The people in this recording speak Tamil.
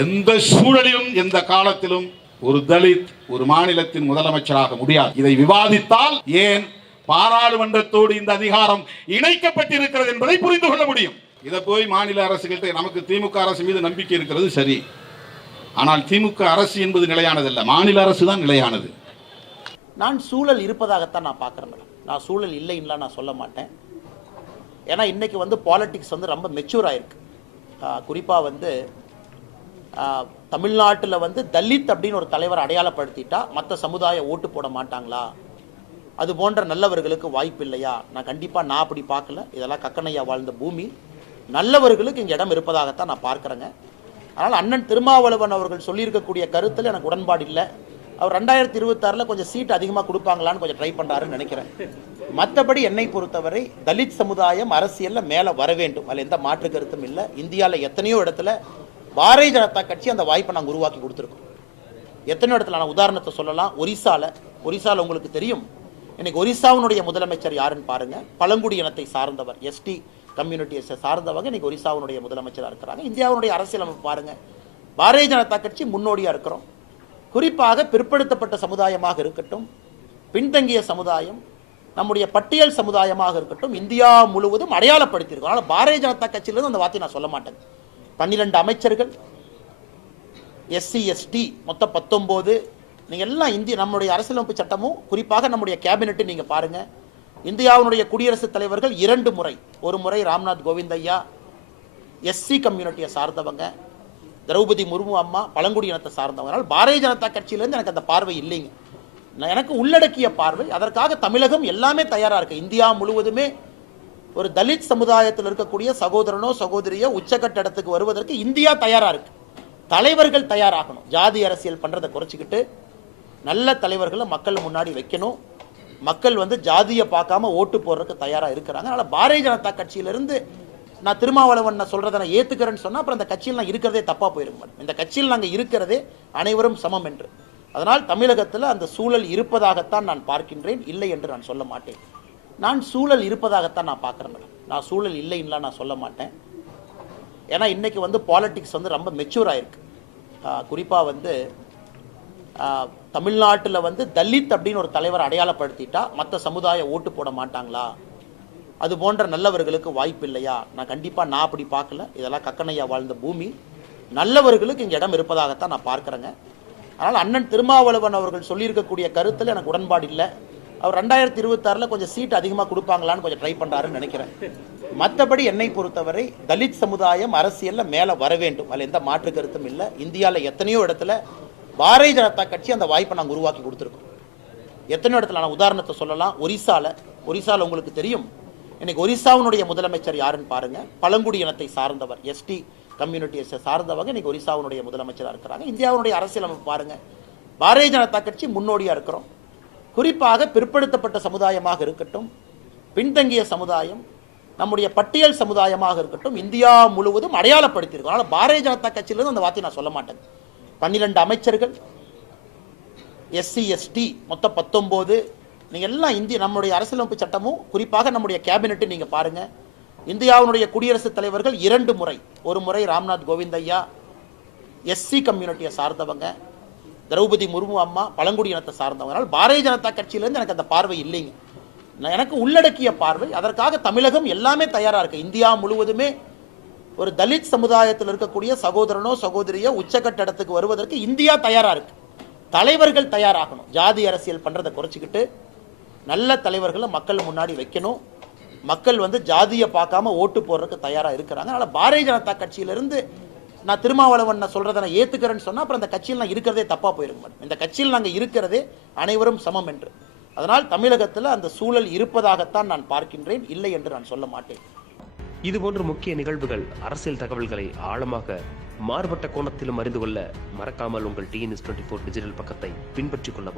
எந்த சூழலிலும் எந்த காலத்திலும் ஒரு தலித் ஒரு மாநிலத்தின் முதலமைச்சராக முடியாது. இதை விவாதித்தால் ஏன் பாராளுமன்றத்தோடு இந்த அதிகாரம் இணைக்கப்பட்டிருக்கிறது என்பதை புரிந்து கொள்ள முடியும். இதை போய் மாநில அரசுகள்கிட்ட நமக்கு திமுக அரசு மீது நம்பிக்கை இருக்கிறது சரி. ஆனால் திமுக அரசு என்பது நிலையானதல்ல. மாநில அரசு தான் நிலையானது. நான் சூழல் இருப்பதாகத்தான் நான் பார்க்குறேன் மேடம். நான் சூழல் இல்லைன்னா நான் சொல்ல மாட்டேன். ஏன்னா இன்னைக்கு வந்து பாலிட்டிக்ஸ் வந்து ரொம்ப மெச்சூர் ஆயிருக்கு. குறிப்பாக வந்து தமிழ்நாட்டில் வந்து தலித் அப்படின்னு ஒரு தலைவர் அடையாளப்படுத்திட்டா மற்ற சமுதாயம் ஓட்டு போட மாட்டாங்களா? அது போன்ற நல்லவர்களுக்கு வாய்ப்பு இல்லையா? நான் கண்டிப்பாக நான் அப்படி பார்க்கல. இதெல்லாம் கக்கனையா வாழ்ந்த பூமி. நல்லவர்களுக்கு இங்கே இடம் இருப்பதாகத்தான் நான் பார்க்குறேங்க. அதனால் அண்ணன் திருமாவளவன் அவர்கள் சொல்லியிருக்கக்கூடிய கருத்தில் எனக்கு உடன்பாடு இல்லை. அவர் ரெண்டாயிரத்தி இருபத்தாறில் கொஞ்சம் சீட் அதிகமாக கொடுப்பாங்களான்னு கொஞ்சம் ட்ரை பண்ணுறாருன்னு நினைக்கிறேன். மற்றபடி என்னை பொறுத்தவரை தலித் சமுதாயம் அரசியலில் மேலே வர வேண்டும். அதில் எந்த மாற்று கருத்தும் இல்லை. இந்தியாவில் எத்தனையோ இடத்துல பாரதிய ஜனதா கட்சி அந்த வாய்ப்பை நாங்கள் உருவாக்கி கொடுத்துருக்கோம். எத்தனை இடத்துல நான் உதாரணத்தை சொல்லலாம். ஒரிசால ஒரிசால உங்களுக்கு தெரியும். இன்னைக்கு ஒரிசாவினுடைய முதலமைச்சர் யாருன்னு பாருங்க. பழங்குடி இனத்தை சார்ந்தவர் எஸ்டி கம்யூனிட்டியை சார்ந்தவங்க இன்னைக்கு ஒரிசாவினுடைய முதலமைச்சராக இருக்கிறாங்க. இந்தியாவினுடைய அரசியலமைப்பு பாருங்க. பாரதிய ஜனதா கட்சி முன்னோடியா இருக்கிறோம். குறிப்பாக பிற்படுத்தப்பட்ட சமுதாயமாக இருக்கட்டும் பின்தங்கிய சமுதாயம் நம்முடைய பட்டியல் சமுதாயமாக இருக்கட்டும் இந்தியா முழுவதும் அடையாளப்படுத்தியிருக்கோம். அதனால் பாரதிய ஜனதா கட்சியிலிருந்து அந்த வார்த்தையை நான் சொல்ல மாட்டேன். பன்னிரெண்டு அமைச்சர்கள் எஸ்சி எஸ்டி மொத்தம் பத்தொம்போது நீங்கள் எல்லாம் இந்திய நம்முடைய அரசியலமைப்பு சட்டமும் குறிப்பாக நம்முடைய கேபினெட்டு நீங்கள் பாருங்கள் இந்தியாவினுடைய குடியரசுத் தலைவர்கள் இரண்டு முறை. ஒரு முறை ராம்நாத் கோவிந்த் ஐயா எஸ்சி கம்யூனிட்டியை சார்ந்தவங்க. திரௌபதி முர்மு அம்மா பழங்குடி இனத்தை சார்ந்தவங்க. அதனால் பாரதிய ஜனதா கட்சியிலேருந்து எனக்கு அந்த பார்வை இல்லைங்க. நான் எனக்கு உள்ளடக்கிய பார்வை. அதற்காக தமிழகம் எல்லாமே தயாராக இருக்கு. இந்தியா முழுவதுமே ஒரு தலித் சமுதாயத்தில் இருக்கக்கூடிய சகோதரனோ சகோதரியோ உச்சக்கட்ட இடத்துக்கு வருவதற்கு இந்தியா தயாரா இருக்கு. தலைவர்கள் தயாராகணும். ஜாதி அரசியல் பண்றதை குறைச்சிக்கிட்டு நல்ல தலைவர்களை மக்கள் முன்னாடி வைக்கணும். மக்கள் வந்து ஜாதியை பார்க்காம ஓட்டு போடுறதுக்கு தயாரா இருக்கிறாங்க. அதனால பாரதிய ஜனதா கட்சியிலிருந்து நான் திருமாவளவன் நான் சொல்றதை நான் ஏத்துக்கிறேன்னு சொன்னா அப்புறம் அந்த கட்சியில் நான் இருக்கிறதே தப்பா போயிருக்க மாட்டேன் இந்த கட்சியில் நாங்கள் இருக்கிறதே அனைவரும் சமம் என்று. அதனால் தமிழகத்தில் அந்த சூழல் இருப்பதாகத்தான் நான் பார்க்கின்றேன். இல்லை என்று நான் சொல்ல மாட்டேன். நான் சூழல் இருப்பதாகத்தான் நான் பார்க்குறேன் மேடம். நான் சூழல் இல்லைன்னுலாம் நான் சொல்ல மாட்டேன். ஏன்னா இன்றைக்கி வந்து பாலிட்டிக்ஸ் வந்து ரொம்ப மெச்சூர் ஆயிருக்கு. குறிப்பாக வந்து தமிழ்நாட்டில் வந்து தலித் அப்படின்னு ஒரு தலைவர் அடையாளப்படுத்திட்டா மற்ற சமுதாயம் ஓட்டு போட மாட்டாங்களா? அது போன்ற நல்லவர்களுக்கு வாய்ப்பு இல்லையா? நான் கண்டிப்பாக நான் அப்படி பார்க்கல. இதெல்லாம் கக்கனையா வாழ்ந்த பூமி. நல்லவர்களுக்கு இங்கே இடம் இருப்பதாகத்தான் நான் பார்க்குறேங்க. அதனால் அண்ணன் திருமாவளவன் அவர்கள் சொல்லியிருக்கக்கூடிய கருத்தில் எனக்கு உடன்பாடு இல்லை. அவர் ரெண்டாயிரத்தி இருபத்தாறில் கொஞ்சம் சீட் அதிகமாக கொடுப்பாங்களான்னு கொஞ்சம் ட்ரை பண்ணுறாருன்னு நினைக்கிறேன். மற்றபடி என்னை பொறுத்தவரை தலித் சமுதாயம் அரசியலில் மேலே வர வேண்டும். அதில் எந்த மாற்று கருத்தும் இல்லை. இந்தியாவில் எத்தனையோ இடத்துல பாரதிய ஜனதா கட்சி அந்த வாய்ப்பை நாங்கள் உருவாக்கி கொடுத்துருக்கோம். எத்தனையோ இடத்துல நான் உதாரணத்தை சொல்லலாம். ஒரிசாவில் ஒரிசாவில் உங்களுக்கு தெரியும். இன்னைக்கு ஒரிசாவினுடைய முதலமைச்சர் யாருன்னு பாருங்கள் பழங்குடி இனத்தை சார்ந்தவர் எஸ்டி கம்யூனிட்டியை சார்ந்தவங்க இன்னைக்கு ஒரிசாவினுடைய முதலமைச்சராக இருக்கிறாங்க. இந்தியாவினுடைய அரசியலமைப்பு பாருங்கள் பாரதிய ஜனதா கட்சி முன்னோடியாக இருக்கிறோம். குறிப்பாக பிற்படுத்தப்பட்ட சமுதாயமாக இருக்கட்டும் பின்தங்கிய சமுதாயம் நம்முடைய பட்டியல் சமுதாயமாக இருக்கட்டும் இந்தியா முழுவதும் அடையாளப்படுத்தியிருக்கோம். அதனால் பாரதிய ஜனதா கட்சியிலிருந்து அந்த வார்த்தையை நான் சொல்ல மாட்டேன். பன்னிரெண்டு அமைச்சர்கள் எஸ்சி எஸ்டி மொத்தம் பத்தொம்போது நீங்கள் எல்லாம் இந்திய நம்முடைய அரசியலமைப்பு சட்டமும் குறிப்பாக நம்முடைய கேபினெட்டு நீங்கள் பாருங்கள் இந்தியாவினுடைய குடியரசுத் தலைவர்கள் இரண்டு முறை. ஒரு முறை ராம்நாத் கோவிந்தையா எஸ்சி கம்யூனிட்டியை சார்ந்தவங்க. திரௌபதி முர்மு அம்மா பழங்குடி இனத்தை பாரதிய ஜனதா கட்சியிலேருந்து எனக்கு அந்த பார்வை இல்லைங்க. நான் எனக்கு உள்ளடக்கிய பார்வை. அதற்காக தமிழகம் எல்லாமே தயாராக இருக்கு. இந்தியா முழுவதுமே ஒரு தலித் சமுதாயத்தில் இருக்கக்கூடிய சகோதரனோ சகோதரியோ உச்சக்கட்ட இடத்துக்கு வருவதற்கு இந்தியா தயாராக இருக்கு. தலைவர்கள் தயாராகணும். ஜாதி அரசியல் பண்ணுறதை குறைச்சிக்கிட்டு நல்ல தலைவர்களை மக்கள் முன்னாடி வைக்கணும். மக்கள் வந்து ஜாதியை பார்க்காம ஓட்டு போடுறதுக்கு தயாராக இருக்கிறாங்க. அதனால் பாரதிய ஜனதா கட்சியிலிருந்து நான் திருமாவளவன் நான் சொல்றதை நான் ஏத்துக்கிறேன்னு சொன்னா அப்புறம் அந்த கட்சியில் நான் இருக்கிறதே தப்பா போயிருக்க மாட்டேன் இந்த கட்சியில் நாங்கள் இருக்கிறதே அனைவரும் சமம் என்று. அதனால் தமிழகத்தில் அந்த சூழல் இருப்பதாகத்தான் நான் பார்க்கின்றேன். இல்லை என்று நான் சொல்ல மாட்டேன். இதுபோன்ற முக்கிய நிகழ்வுகள் அரசியல் தகவல்களை ஆழமாக மாறுபட்ட கோணத்திலும் அறிந்து கொள்ள மறக்காமல் உங்கள் டிஎன்எஸ் டுவெண்ட்டி ஃபோர் டிஜிட்டல் பக்கத்தை பின்பற்றிக் கொள்ளவும்.